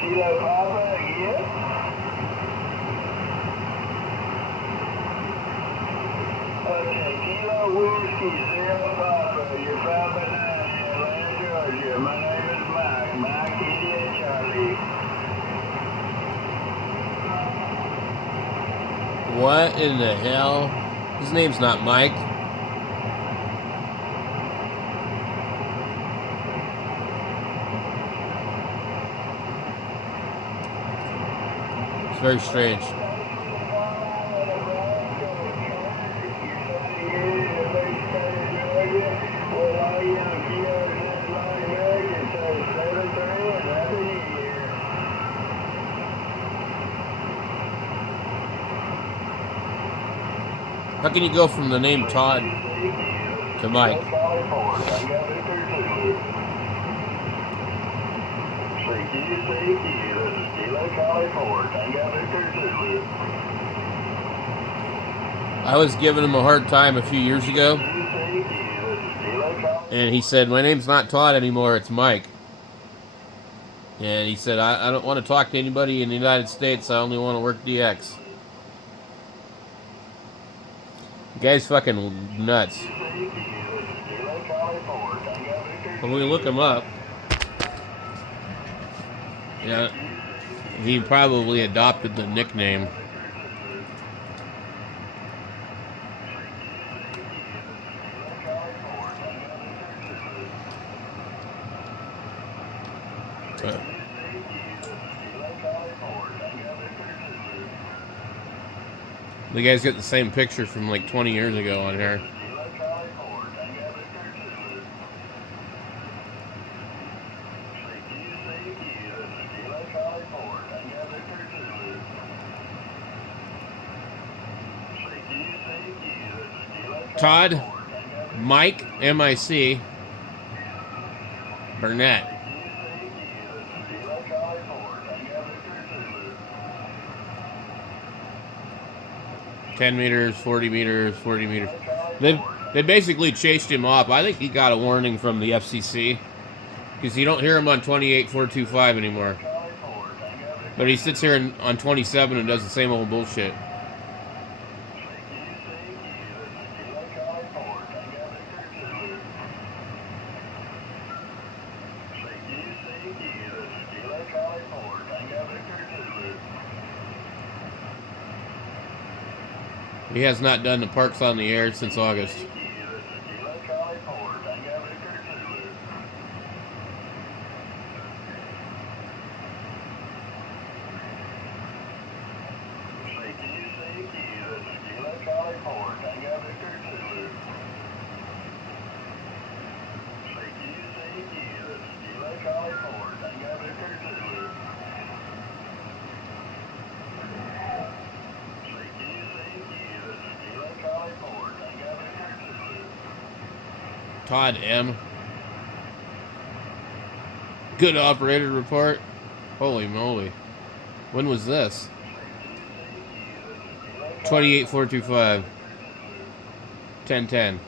Kilo Papa, yeah. Okay, Kilo Whiskey, Zero Papa, you're 509 in Atlanta, Georgia. My name is Mike, Mike Idiot Charlie. What in the hell? His name's not Mike. It's very strange. How can you go from the name Todd to Mike? I was giving him a hard time a few years ago, and he said, my name's not Todd anymore, it's Mike. And he said, I don't want to talk to anybody in the United States, I only want to work DX. The guy's fucking nuts. When we look him up, yeah, he probably adopted the nickname. The guy's got the same picture from like 20 years ago on here. Todd, Mike, M-I-C, Burnett. $10 meters, 40 meters, 40 meters. They basically chased him off. I think he got a warning from the FCC because you don't hear him on 28.425 anymore. But he sits here on 27 and does the same old bullshit. He has not done the Parks on the Air since August. Todd M. Good operator report. Holy moly. When was this? 28.425. 10:10.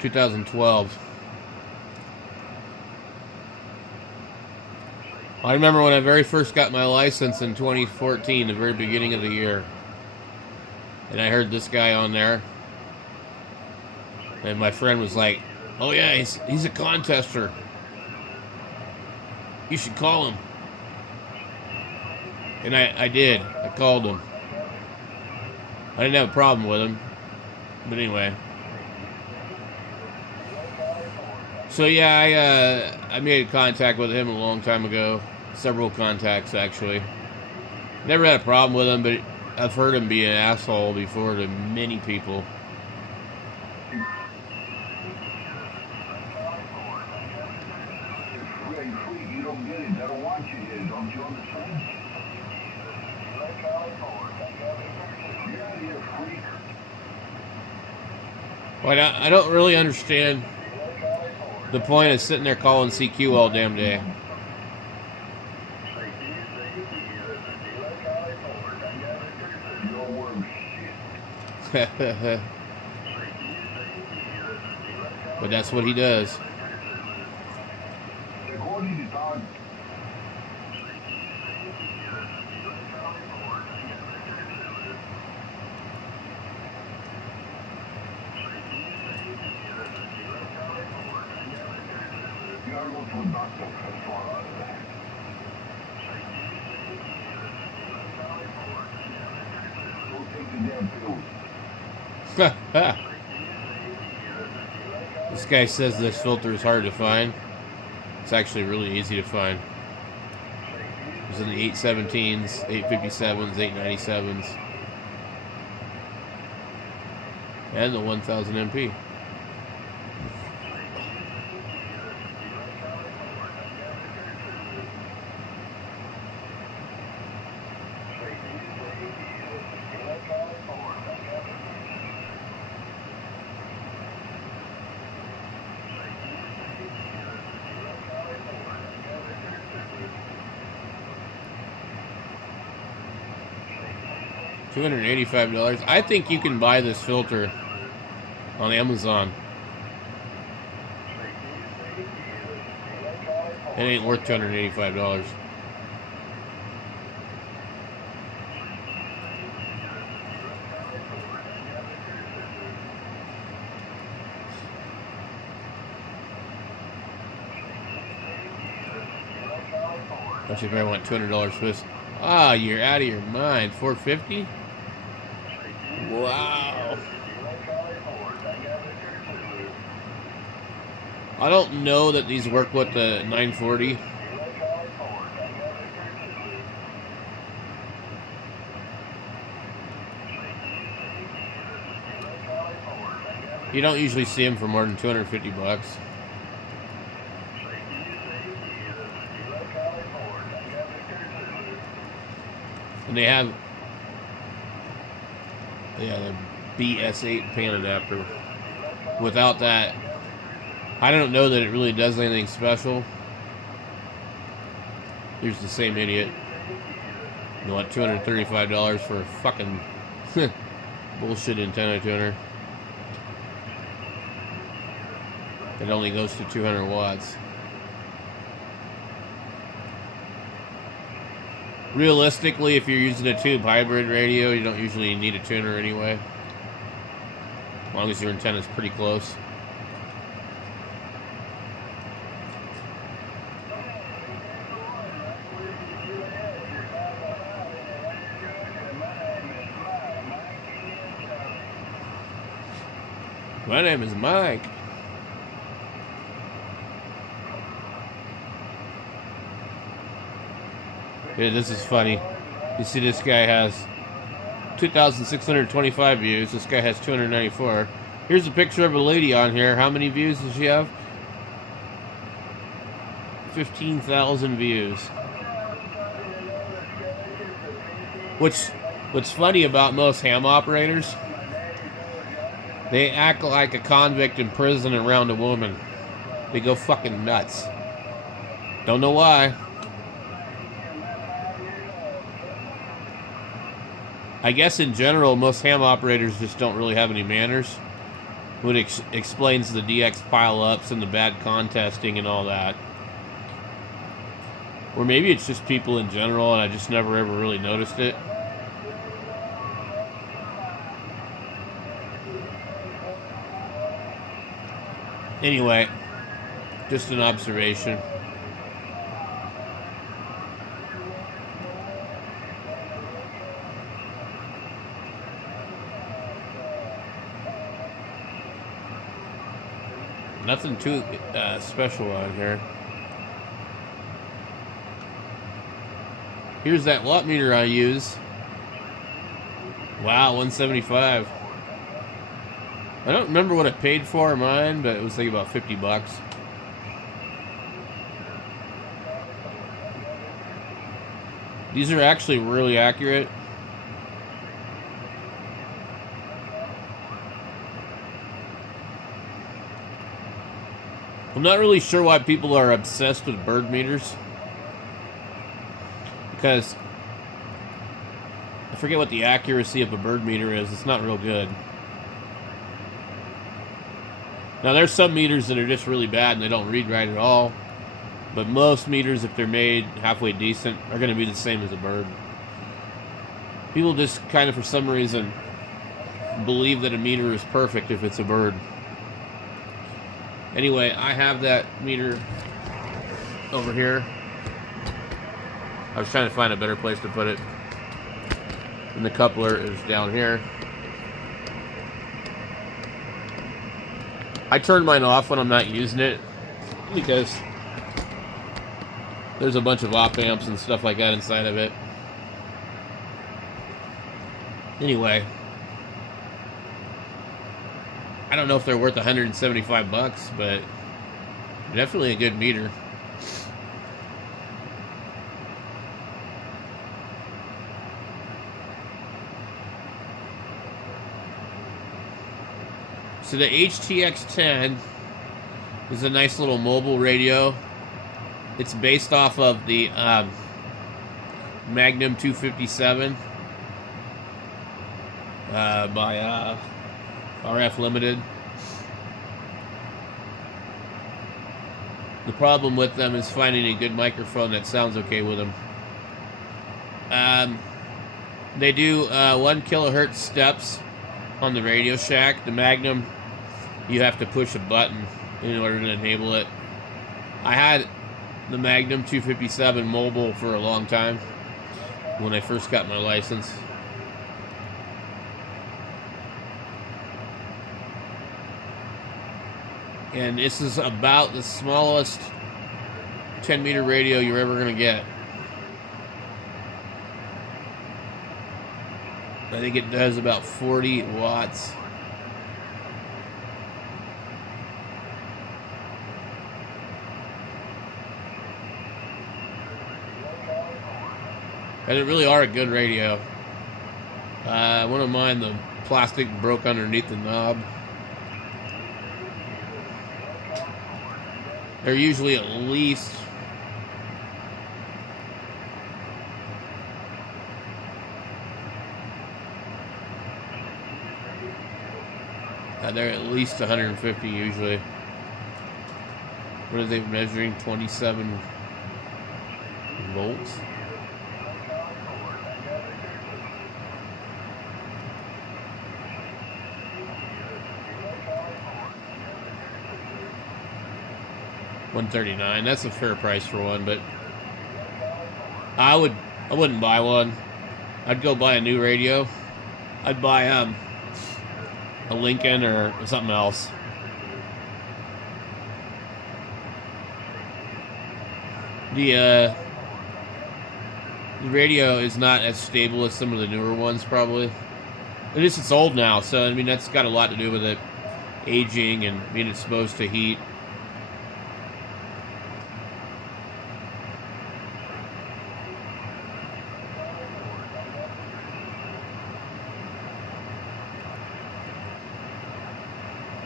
2012. I remember when I very first got my license in 2014, the very beginning of the year. And I heard this guy on there. And my friend was like, oh yeah, he's a contester. You should call him. And I did. I called him. I didn't have a problem with him. But anyway. So yeah, I made contact with him a long time ago. Several contacts, actually. Never had a problem with him, but I've heard him be an asshole before to many people. You don't get it. That'll watch you here. Don't you understand? Well, I don't really understand the point of sitting there calling CQ all damn day. But that's what he does. This guy says this filter is hard to find. It's actually really easy to find. It's in the 817s, 857s, 897s, and the 1000 MP. $285. I think you can buy this filter on Amazon. It ain't worth $285. Actually, if I want $200 for this. Ah, you're out of your mind. $450? Wow. I don't know that these work with the 940. You don't usually see them for more than $250. And they have, the BS8 pan adapter. Without that, I don't know that it really does anything special. Here's the same idiot. You want $235 for a fucking bullshit antenna tuner. It only goes to 200 watts. Realistically, if you're using a tube hybrid radio, you don't usually need a tuner anyway. As long as your antenna's pretty close. My name is Mike. Yeah, this is funny. You see this guy has 2,625 views. This guy has 294. Here's a picture of a lady on here. How many views does she have? 15,000 views. What's funny about most ham operators, they act like a convict in prison around a woman. They go fucking nuts. Don't know why. I guess in general, most ham operators just don't really have any manners. which explains the DX pile-ups and the bad contesting and all that. Or maybe it's just people in general and I just never ever really noticed it. Anyway, just an observation. Nothing too special on here. Here's that watt meter I use. Wow, 175. I don't remember what I paid for mine, but it was like about 50 bucks. These are actually really accurate. I'm not really sure why people are obsessed with bird meters. Because I forget what the accuracy of a bird meter is. It's not real good. Now, there's some meters that are just really bad and they don't read right at all. But most meters, if they're made halfway decent, are going to be the same as a bird. People just kind of, for some reason, believe that a meter is perfect if it's a bird. Anyway, I have that meter over here. I was trying to find a better place to put it. And the coupler is down here. I turn mine off when I'm not using it because there's a bunch of op amps and stuff like that inside of it. Anyway, I don't know if they're worth 175 bucks, but definitely a good meter. So the HTX10 is a nice little mobile radio. It's based off of the Magnum 257 by RF Limited. The problem with them is finding a good microphone that sounds okay with them. They do 1 kilohertz steps on the Radio Shack. The Magnum, you have to push a button in order to enable it. I had the Magnum 257 mobile for a long time when I first got my license. And this is about the smallest 10-meter radio you're ever going to get. I think it does about 40 watts. And it really are a good radio. I wouldn't mind the plastic broke underneath the knob. They're usually at least they're at least 150 usually. What are they measuring? 27 volts? $139. That's a fair price for one, but I wouldn't buy one. I'd go buy a new radio. I'd buy a Lincoln or something else. The radio is not as stable as some of the newer ones, probably. At least it's old now, so I mean that's got a lot to do with it aging and being exposed to heat.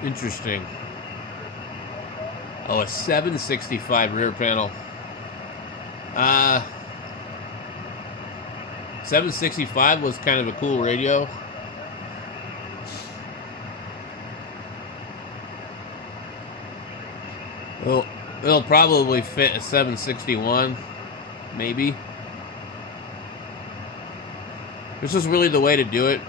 Interesting. Oh, a 765 rear panel. 765 was kind of a cool radio. It'll probably fit a 761, maybe. This is really the way to do it.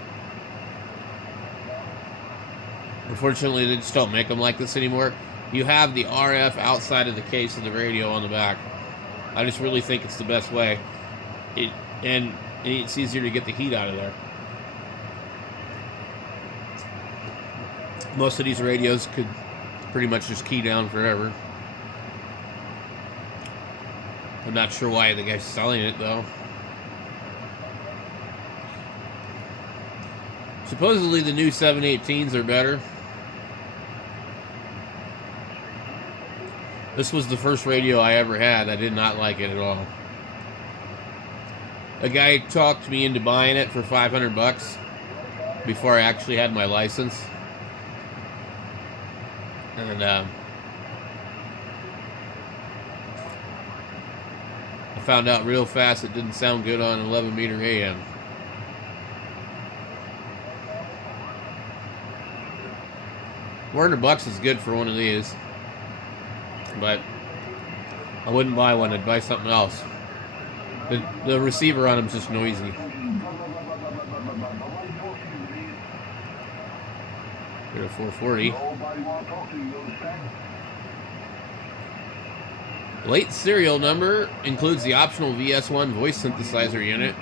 Unfortunately, they just don't make them like this anymore. You have the RF outside of the case of the radio on the back. I just really think it's the best way. And it's easier to get the heat out of there. Most of these radios could pretty much just key down forever. I'm not sure why the guy's selling it, though. Supposedly the new 718s are better. This was the first radio I ever had. I did not like it at all. A guy talked me into buying it for $500 before I actually had my license. And I found out real fast it didn't sound good on 11 meter AM. $400 is good for one of these, but I wouldn't buy one. I'd buy something else. The receiver on them is just noisy. Get a 440. Late serial number includes the optional VS1 voice synthesizer unit.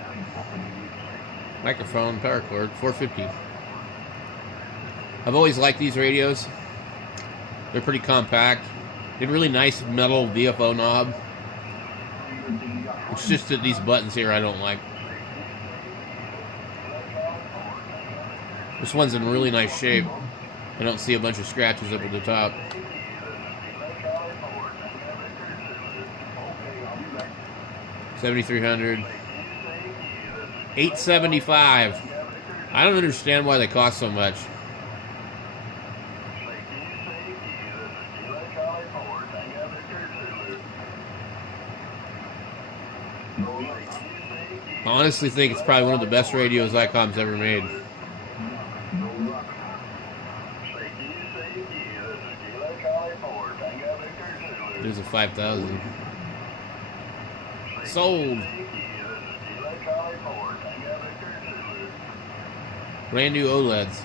Microphone, power cord, 450. I've always liked these radios. They're pretty compact. They have a really nice metal VFO knob. It's just that these buttons here I don't like. This one's in really nice shape. I don't see a bunch of scratches up at the top. $7,300. $875. I don't understand why they cost so much. I honestly think it's probably one of the best radios ICOM's ever made. There's a 5,000. Sold. Brand new OLEDs.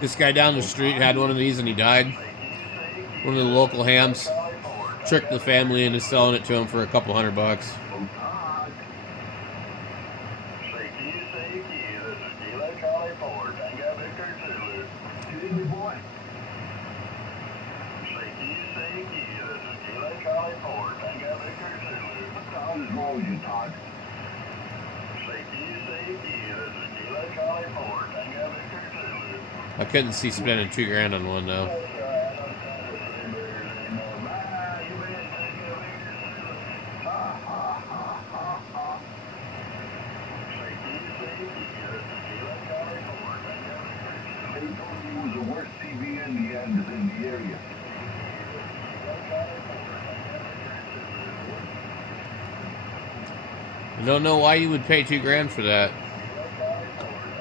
This guy down the street had one of these and he died. One of the local hams tricked the family into selling it to him for a couple $100. I couldn't see spending $2,000 on one though. I don't know why you would pay $2,000 for that.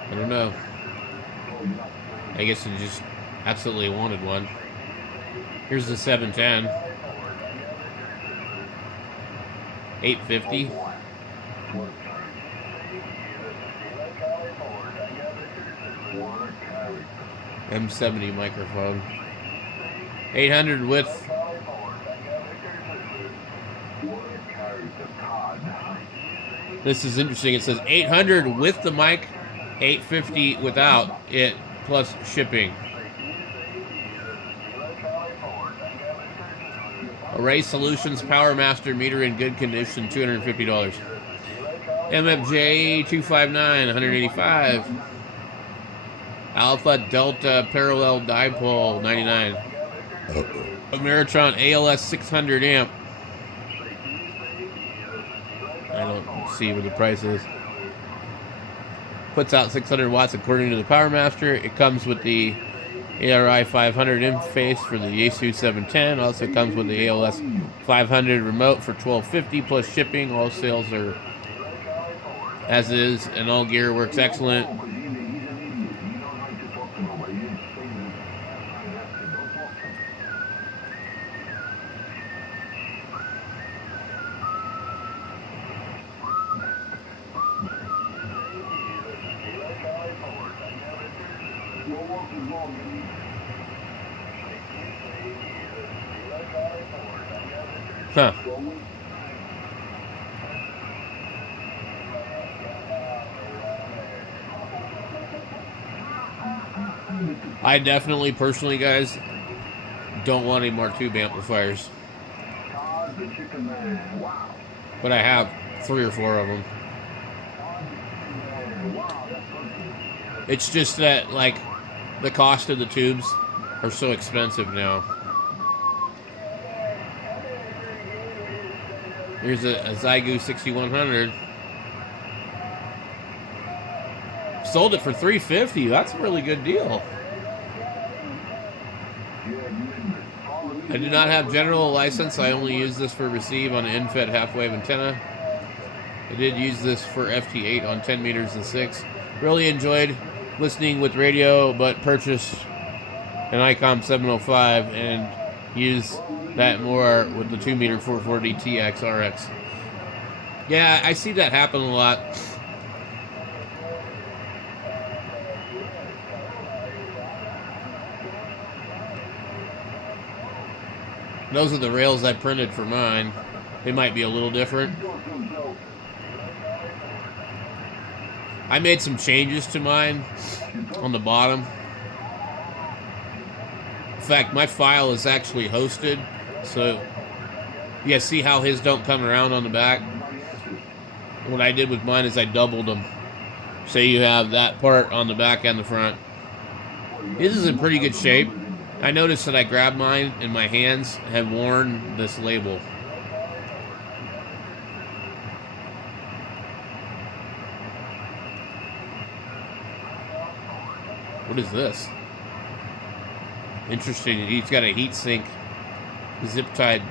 I don't know. I guess you just absolutely wanted one. Here's the 710. $850. M70 microphone. 800 with. This is interesting. It says 800 with the mic, 850 without it, plus shipping. Array Solutions PowerMaster meter in good condition, $250. MFJ 259, $185. Alpha Delta Parallel Dipole, $99. Ameritron ALS 600 amp. I don't see what the price is. Puts out 600 watts according to the PowerMaster. It comes with the ARI 500 interface for the Yaesu 710. Also comes with the ALS 500 remote for $12.50 plus shipping. All sales are as is, and all gear works excellent. Huh. I definitely, personally, guys, don't want any more tube amplifiers. But I have 3 or 4 of them. It's just that, like, the cost of the tubes are so expensive now. Here's a Zygu 6100. Sold it for $350. That's a really good deal. I do not have general license. I only use this for receive on an InFed half-wave antenna. I did use this for FT8 on 10 meters and 6. Really enjoyed listening with radio, but purchased an ICOM 705 and use that more with the 2 meter 440 TX RX. Yeah, I see that happen a lot. Those are the rails I printed for mine. They might be a little different. I made some changes to mine on the bottom. In fact, my file is actually hosted, so you see how his don't come around on the back? What I did with mine is I doubled them. So you have that part on the back and the front. This is in pretty good shape. I noticed that I grabbed mine and my hands have worn this label. What is this? Interesting. He's got a heat sink zip tied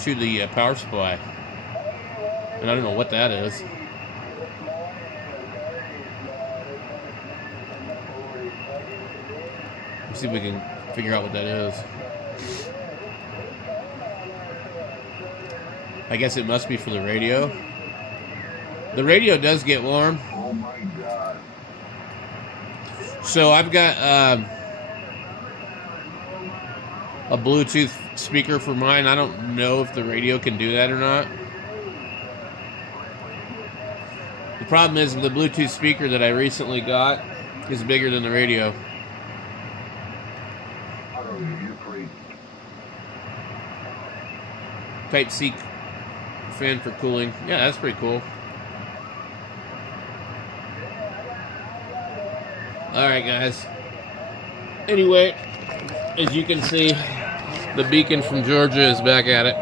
to the power supply. And I don't know what that is. Let's see if we can figure out what that is. I guess it must be for the radio. The radio does get warm. Oh my God. So I've got a Bluetooth speaker for mine. I don't know if the radio can do that or not. The problem is the Bluetooth speaker that I recently got is bigger than the radio. Type-C fan for cooling. Yeah, that's pretty cool. Alright, guys. Anyway, as you can see, the beacon from Georgia is back at it.